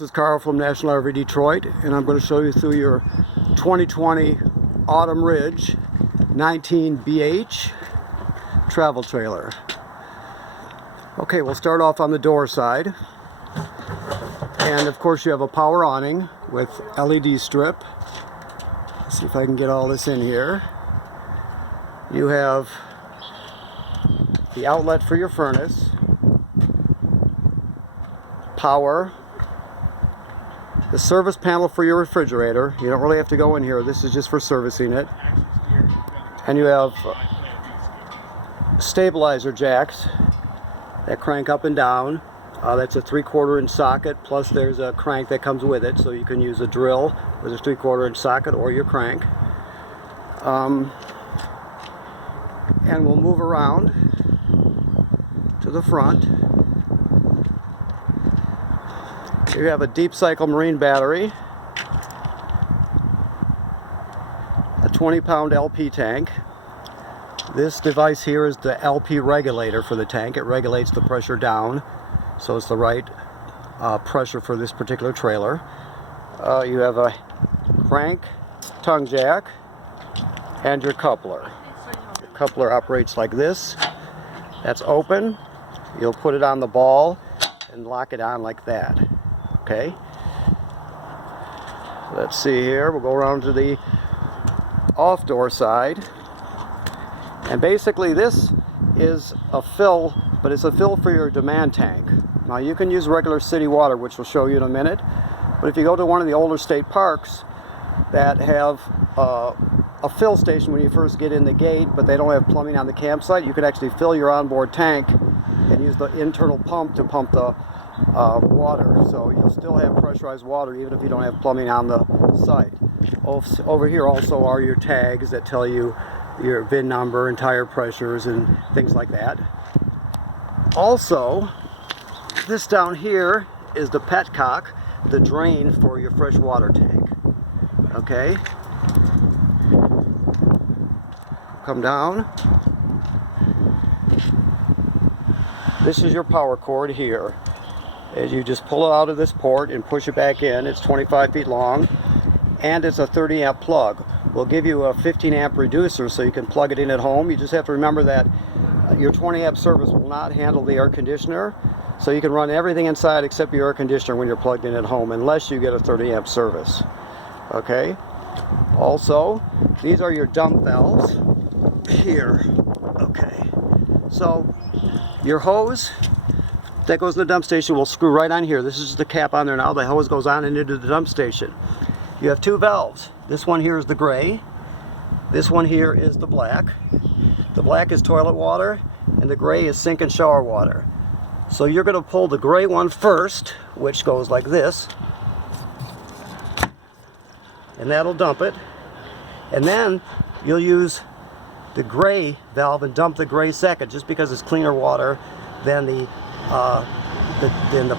This is Carl from National RV Detroit, and I'm going to show you through your 2020 Autumn Ridge 19BH travel trailer. Okay, we'll start off on the door side. And of course you have a power awning with LED strip. Let's see if I can get all this in here. You have the outlet for your furnace, power, the service panel for your refrigerator. You don't really have to go in here. This is just for servicing it. And you have stabilizer jacks that crank up and down. That's a 3/4 inch socket, plus there's a crank that comes with it, so you can use a drill with a 3/4 inch socket or your crank. And we'll move around to the front. You have a deep cycle marine battery, a 20-pound LP tank. This device here is the LP regulator for the tank. It regulates the pressure down, so it's the right pressure for this particular trailer. You have a crank, tongue jack, and your coupler. The coupler operates like this. That's open. You'll put it on the ball and lock it on like that. Okay. Let's see here. We'll go around to the off door side. And basically this is a fill, but it's a fill for your demand tank. Now you can use regular city water, which we'll show you in a minute. But if you go to one of the older state parks that have a fill station when you first get in the gate, but they don't have plumbing on the campsite, you can actually fill your onboard tank and use the internal pump to pump the water. So you'll still have pressurized water even if you don't have plumbing on the site. Over here also are your tags that tell you your VIN number and tire pressures and things like that. Also, this down here is the petcock, the drain for your fresh water tank. Okay? Come down. This is your power cord here. As you just pull it out of this port and push it back in. It's 25 feet long, and it's a 30 amp plug. We'll give you a 15 amp reducer so you can plug it in at home. You just have to remember that your 20 amp service will not handle the air conditioner, so you can run everything inside except your air conditioner when you're plugged in at home, unless you get a 30 amp service. Okay? Also, these are your dump valves here. Okay. So your hose that goes in the dump station will screw right on here. This is the cap on there now. The hose goes on and into the dump station. You have two valves. This one here is the gray. This one here is the black. The black is toilet water, and the gray is sink and shower water. So you're going to pull the gray one first, which goes like this, and that'll dump it. And then you'll use the gray valve and dump the gray second, just because it's cleaner water than the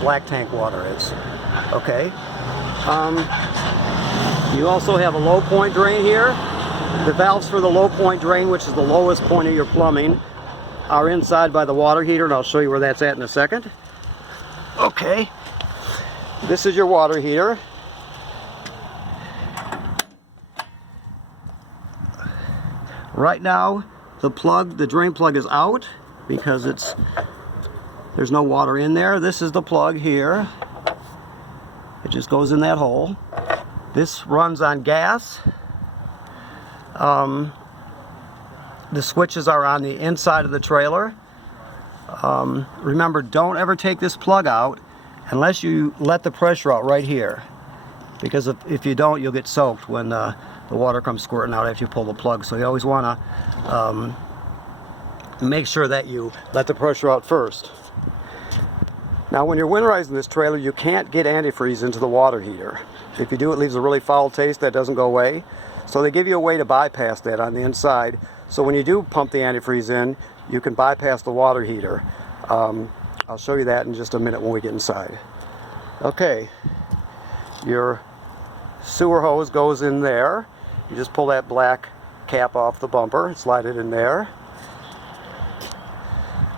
black tank water is. Okay. You also have a low point drain here. The valves for the low point drain, which is the lowest point of your plumbing, are inside by the water heater, and I'll show you where that's at in a second. Okay. This is your water heater. Right now, the drain plug is out because there's no water in there. This is the plug here. It just goes in that hole. This runs on gas. The switches are on the inside of the trailer. Remember, don't ever take this plug out unless you let the pressure out right here, because if you don't, you'll get soaked when the water comes squirting out after you pull the plug. So you always want to make sure that you let the pressure out first. Now when you're winterizing this trailer, you can't get antifreeze into the water heater. If you do, it leaves a really foul taste that doesn't go away. So they give you a way to bypass that on the inside. So when you do pump the antifreeze in, you can bypass the water heater. I'll show you that in just a minute when we get inside. Okay, your sewer hose goes in there. You just pull that black cap off the bumper and slide it in there.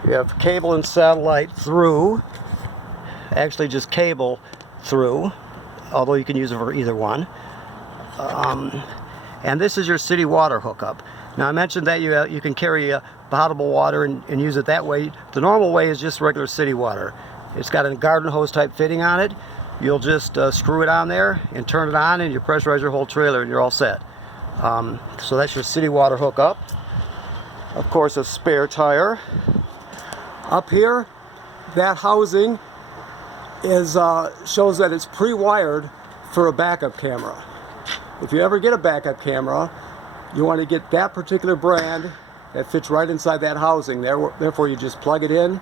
You have cable and satellite through, actually just cable through, although you can use it for either one. And this is your city water hookup. Now I mentioned that you can carry potable water and use it that way. The normal way is just regular city water. It's got a garden hose type fitting on it. You'll just screw it on there and turn it on, and you pressurize your whole trailer and you're all set. So that's your city water hookup. Of course, a spare tire. Up here, that housing is shows that it's pre-wired for a backup camera. If you ever get a backup camera, you want to get that particular brand that fits right inside that housing. Therefore, you just plug it in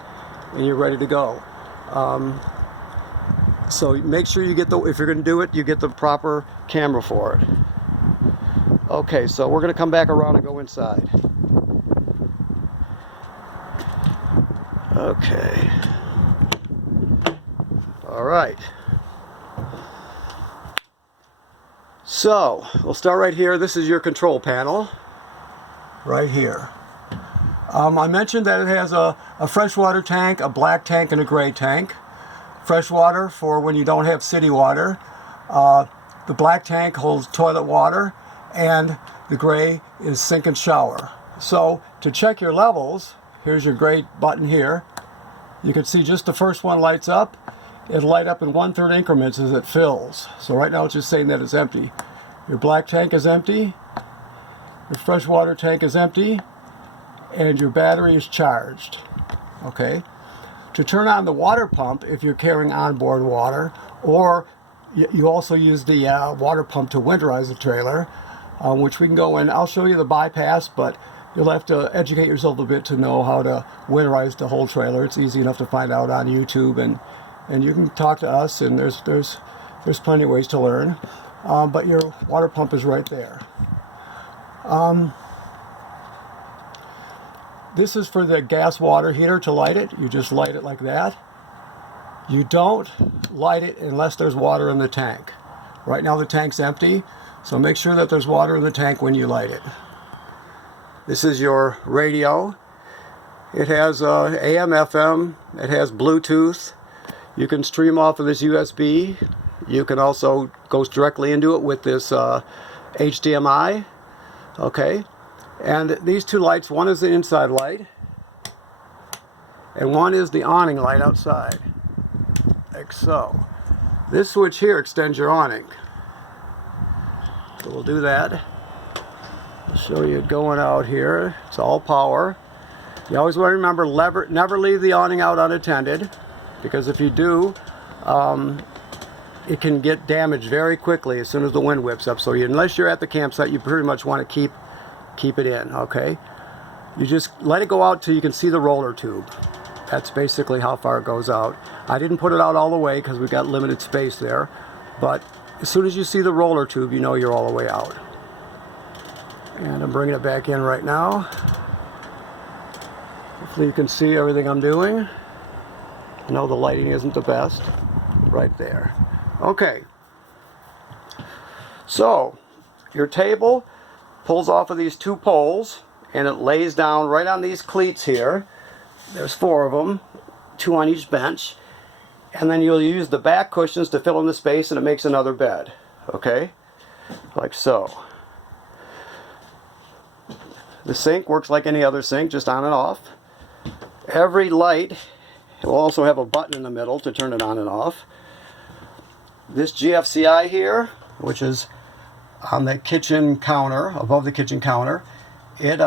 and you're ready to go. So make sure you get if you're going to do it, you get the proper camera for it. Okay, so we're going to come back around and go inside. Okay. All right. So we'll start right here. This is your control panel right here. I mentioned that it has a freshwater tank, a black tank, and a gray tank. Freshwater for when you don't have city water. The black tank holds toilet water, and the gray is sink and shower. So to check your levels, here's your gray button here. You can see just the first one lights up. It'll light up in 1/3 increments as it fills. So right now it's just saying that it's empty. Your black tank is empty, your freshwater tank is empty, and your battery is charged. Okay. To turn on the water pump, if you're carrying onboard water, or you also use the water pump to winterize the trailer, which we can go in. I'll show you the bypass, but you'll have to educate yourself a bit to know how to winterize the whole trailer. It's easy enough to find out on YouTube, and you can talk to us, and there's plenty of ways to learn. But your water pump is right there. This is for the gas water heater to light it. You just light it like that. You don't light it unless there's water in the tank. Right now the tank's empty, so make sure that there's water in the tank when you light it. This is your radio. It has AM, FM, it has Bluetooth. You can stream off of this USB. You can also go directly into it with this HDMI. Okay. And these two lights, one is the inside light, and one is the awning light outside, like so. This switch here extends your awning. So we'll do that. I'll show you it going out here. It's all power. You always want to remember, never leave the awning out unattended, because if you do, it can get damaged very quickly as soon as the wind whips up. So unless you're at the campsite, you pretty much want to keep it in, okay? You just let it go out till you can see the roller tube. That's basically how far it goes out. I didn't put it out all the way because we've got limited space there, but as soon as you see the roller tube, you know you're all the way out. And I'm bringing it back in right now. Hopefully you can see everything I'm doing. I know the lighting isn't the best. Right there. Okay. So, your table pulls off of these two poles, and it lays down right on these cleats here. There's 4 of them, 2 on each bench, and then you'll use the back cushions to fill in the space, and it makes another bed. Okay, like so. The sink works like any other sink, just on and off. Every light will also have a button in the middle to turn it on and off. This GFCI here, which is on the kitchen counter, above the kitchen counter, it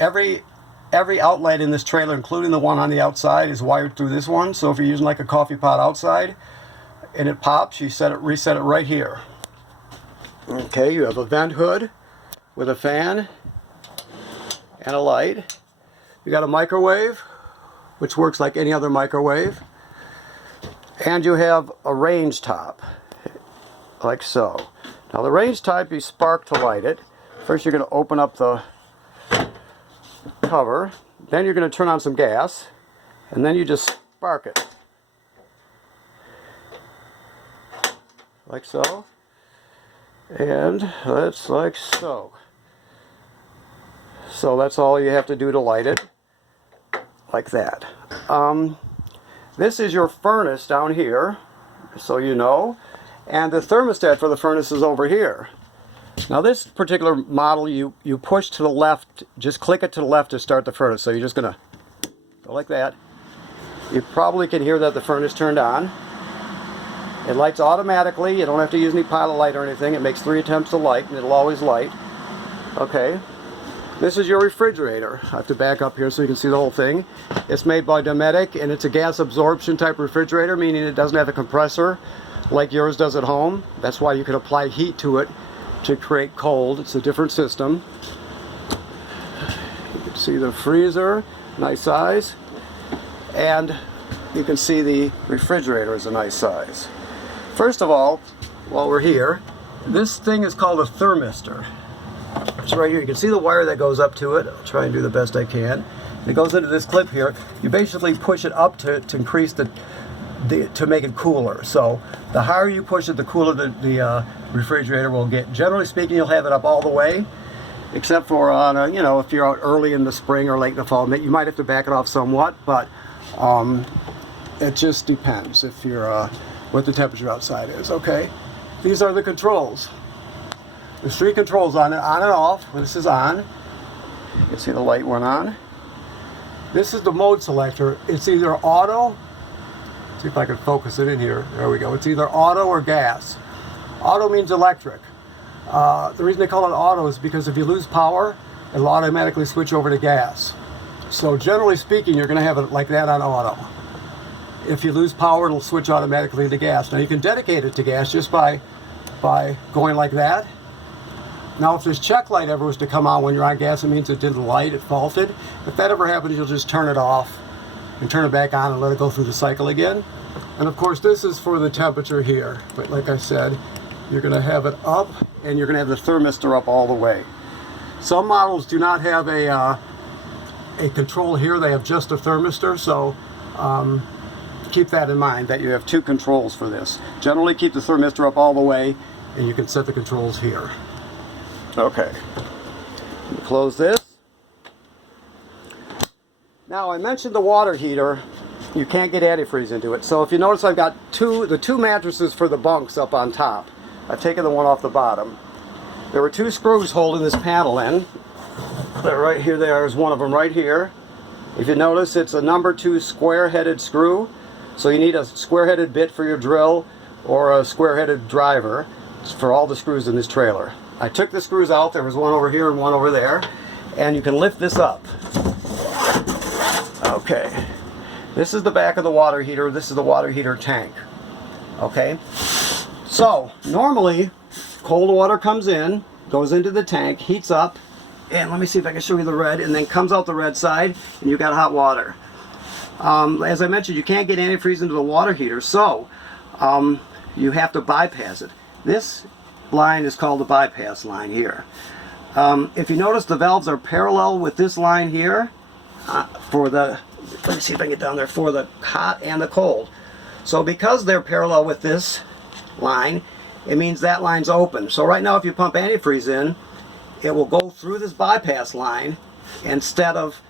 every outlet in this trailer, including the one on the outside, is wired through this one. So if you're using like a coffee pot outside and it pops, you reset it right here. Okay, you have a vent hood with a fan and a light. You got a microwave, which works like any other microwave, and you have a range top, like so. Now the range type, you spark to light it. First you're going to open up the cover, then you're going to turn on some gas, and then you just spark it. Like so. And that's like so. So that's all you have to do to light it. Like that. This is your furnace down here. so you know. And the thermostat for the furnace is over here. Now this particular model, you push to the left, just click it to the left to start the furnace. So you're just gonna go like that. You probably can hear that the furnace turned on. It lights automatically. You don't have to use any pilot light or anything. It makes 3 attempts to light, and it'll always light. Okay. This is your refrigerator. I have to back up here so you can see the whole thing. It's made by Dometic, and it's a gas absorption type refrigerator, meaning it doesn't have a compressor like yours does at home. That's why you can apply heat to it to create cold. It's a different system. You can see the freezer, nice size. And you can see the refrigerator is a nice size. First of all, while we're here, this thing is called a thermistor. It's right here. You can see the wire that goes up to it. I'll try and do the best I can. It goes into this clip here. You basically push it up to increase to make it cooler. So the higher you push it, the cooler the refrigerator will get. Generally speaking, you'll have it up all the way, except for on a, you know, if you're out early in the spring or late in the fall, you might have to back it off somewhat, but it just depends if you're what the temperature outside is. Okay, these are the controls. There's 3 controls on it, on and off. This is on. You can see the light went on. This is the mode selector. It's either auto. See if I can focus it in here. There we go. It's either auto or gas. Auto means electric. The reason they call it auto is because if you lose power, it'll automatically switch over to gas. So generally speaking, you're going to have it like that on auto. If you lose power, it'll switch automatically to gas. Now you can dedicate it to gas just by going like that. Now if this check light ever was to come on when you're on gas, it means it didn't light, it faulted. If that ever happens, you'll just turn it off and turn it back on and let it go through the cycle again. And of course this is for the temperature here. But like I said, you're going to have it up and you're going to have the thermistor up all the way. Some models do not have a control here, they have just a thermistor, so keep that in mind that you have 2 controls for this. Generally keep the thermistor up all the way and you can set the controls here. Okay, close this. Now I mentioned the water heater. You can't get antifreeze into it. So if you notice, I've got the two mattresses for the bunks up on top. I've taken the one off the bottom. There were 2 screws holding this panel in. They're right here. There's one of them right here. If you notice, it's a number 2 square-headed screw. So you need a square-headed bit for your drill or a square-headed driver for all the screws in this trailer. I took the screws out. There was one over here and one over there. And you can lift this up. Okay. This is the back of the water heater. This is the water heater tank. Okay. So, normally, cold water comes in, goes into the tank, heats up, and let me see if I can show you the red, and then comes out the red side, and you've got hot water. As I mentioned, you can't get antifreeze into the water heater, so you have to bypass it. This line is called the bypass line here. If you notice, the valves are parallel with this line here for the, let me see if I can get down there, for the hot and the cold. So because they're parallel with this line, it means that line's open. So right now if you pump antifreeze in, it will go through this bypass line instead of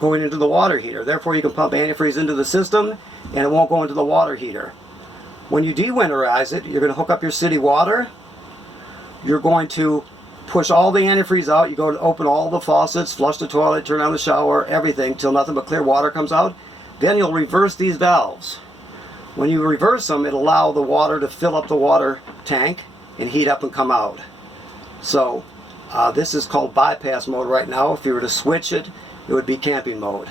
going into the water heater. Therefore you can pump antifreeze into the system and it won't go into the water heater. When you dewinterize it, you're going to hook up your city water. You're going to push all the antifreeze out. You go to open all the faucets, flush the toilet, turn on the shower, everything till nothing but clear water comes out. Then you'll reverse these valves. When you reverse them, it'll allow the water to fill up the water tank and heat up and come out. So this is called bypass mode right now. If you were to switch it, it would be camping mode.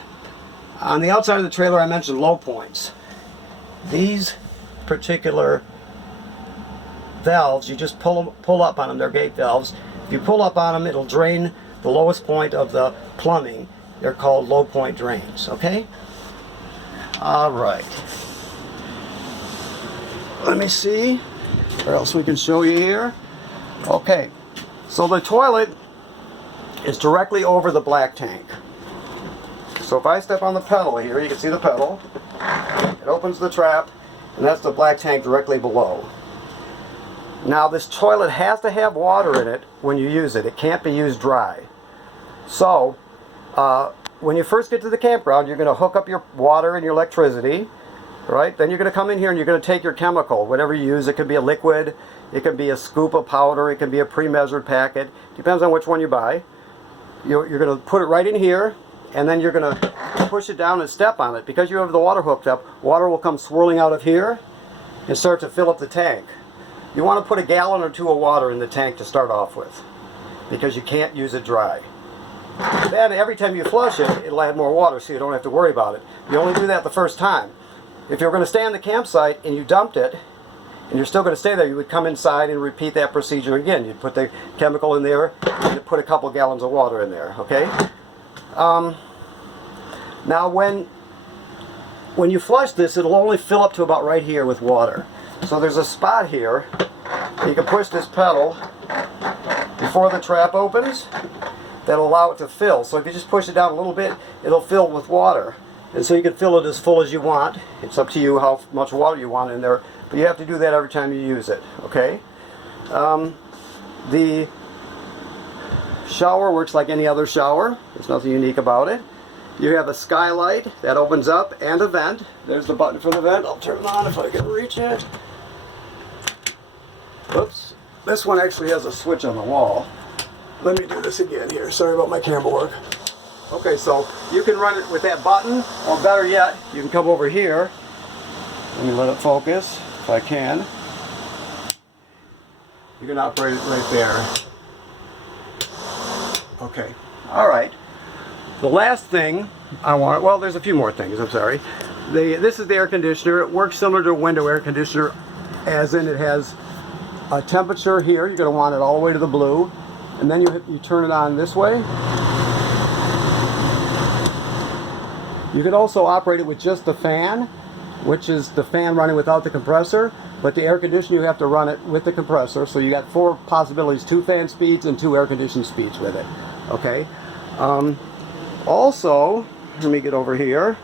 On the outside of the trailer, I mentioned low points. These particular valves, you just pull up on them. They're gate valves. If you pull up on them, it'll drain the lowest point of the plumbing. They're called low point drains. Okay? All right. Let me see, or else we can show you here. Okay, so the toilet is directly over the black tank. So if I step on the pedal here, you can see the pedal. It opens the trap, and that's the black tank directly below. Now this toilet has to have water in it when you use it. It can't be used dry. So when you first get to the campground, you're going to hook up your water and your electricity. Right? Then you're going to come in here and you're going to take your chemical, whatever you use. It could be a liquid, it could be a scoop of powder, it can be a pre-measured packet. Depends on which one you buy. You're going to put it right in here, and then you're going to push it down and step on it. Because you have the water hooked up, water will come swirling out of here and start to fill up the tank. You want to put a gallon or two of water in the tank to start off with, because you can't use it dry. Then every time you flush it, it'll add more water, so you don't have to worry about it. You only do that the first time. If you're going to stay on the campsite and you dumped it, and you're still going to stay there, you would come inside and repeat that procedure again. You'd put the chemical in there, and you'd put a couple gallons of water in there, okay? Now when you flush this, it'll only fill up to about right here with water. So there's a spot here, you can push this pedal before the trap opens, that'll allow it to fill. So if you just push it down a little bit, it'll fill with water. And so you can fill it as full as you want. It's up to you how much water you want in there, but you have to do that every time you use it, okay? The shower works like any other shower. There's nothing unique about it. You have a skylight that opens up and a vent. There's the button for the vent. I'll turn it on if I can reach it. Oops. This one actually has a switch on the wall. Let me do this again here. Sorry about my camera work. Okay, so you can run it with that button, or better yet, you can come over here. Let me let it focus, if I can. You can operate it right there. Okay, all right. The last thing I want, well, there's a few more things, I'm sorry. This is the air conditioner. It works similar to a window air conditioner, as in it has a temperature here. You're going to want it all the way to the blue. And then you turn it on this way. You could also operate it with just the fan, which is the fan running without the compressor, but the air conditioner you have to run it with the compressor. So you got 4 possibilities, 2 fan speeds and 2 air conditioned speeds with it. Okay. Also, let me get over here.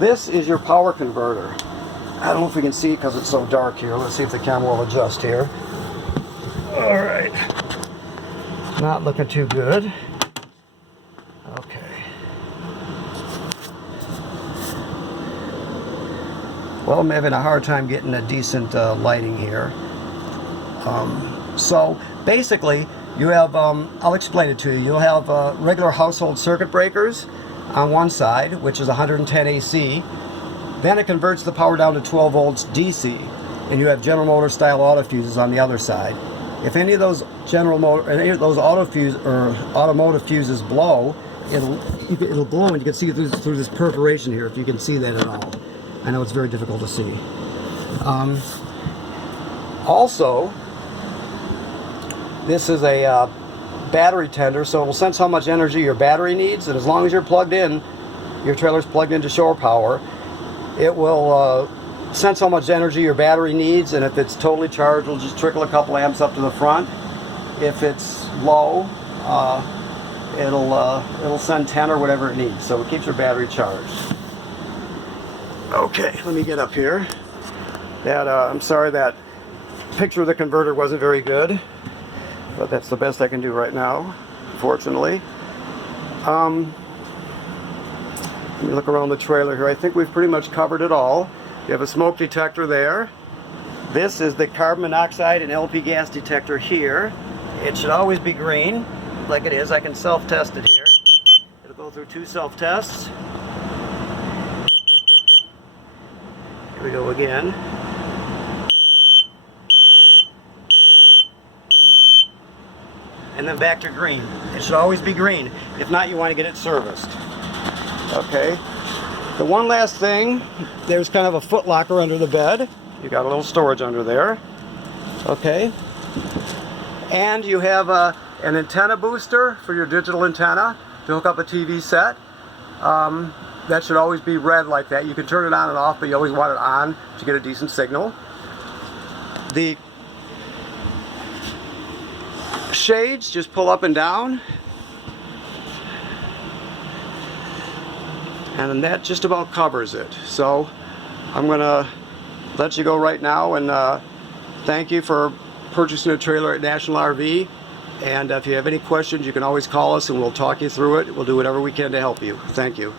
This is your power converter. I don't know if we can see it because it's so dark here. Let's see if the camera will adjust here. All right. Not looking too good. Okay. Well, I'm having a hard time getting a decent lighting here. So basically, you have, I'll explain it to you. You'll have regular household circuit breakers on one side, which is 110 AC. Then it converts the power down to 12 volts DC. And you have General Motors style auto fuses on the other side. If any of those automotive fuses blow, it'll glow, and you can see it through this perforation here, if you can see that at all. I know it's very difficult to see. Also, this is a battery tender, so it'll sense how much energy your battery needs, and as long as you're plugged in, your trailer's plugged into shore power, it will sense how much energy your battery needs, and if it's totally charged, it'll just trickle a couple amps up to the front. If it's low, it'll send 10 or whatever it needs, so it keeps your battery charged. Okay, let me get up here. I'm sorry that picture of the converter wasn't very good, but that's the best I can do right now, fortunately. Let me look around the trailer here. I think we've pretty much covered it all. You have a smoke detector there. This is the carbon monoxide and LP gas detector here. It should always be green, like it is. I can self-test it here. It'll go through 2 self-tests. Here we go again. And then back to green. It should always be green. If not, you want to get it serviced. Okay. The one last thing, there's kind of a foot locker under the bed. You got a little storage under there. Okay. And you have an antenna booster for your digital antenna to hook up a TV set. That should always be red like that. You can turn it on and off, but you always want it on to get a decent signal. The shades just pull up and down. And then that just about covers it. So I'm going to let you go right now, and thank you for purchasing a trailer at National RV. And if you have any questions, you can always call us and we'll talk you through it. We'll do whatever we can to help you. Thank you.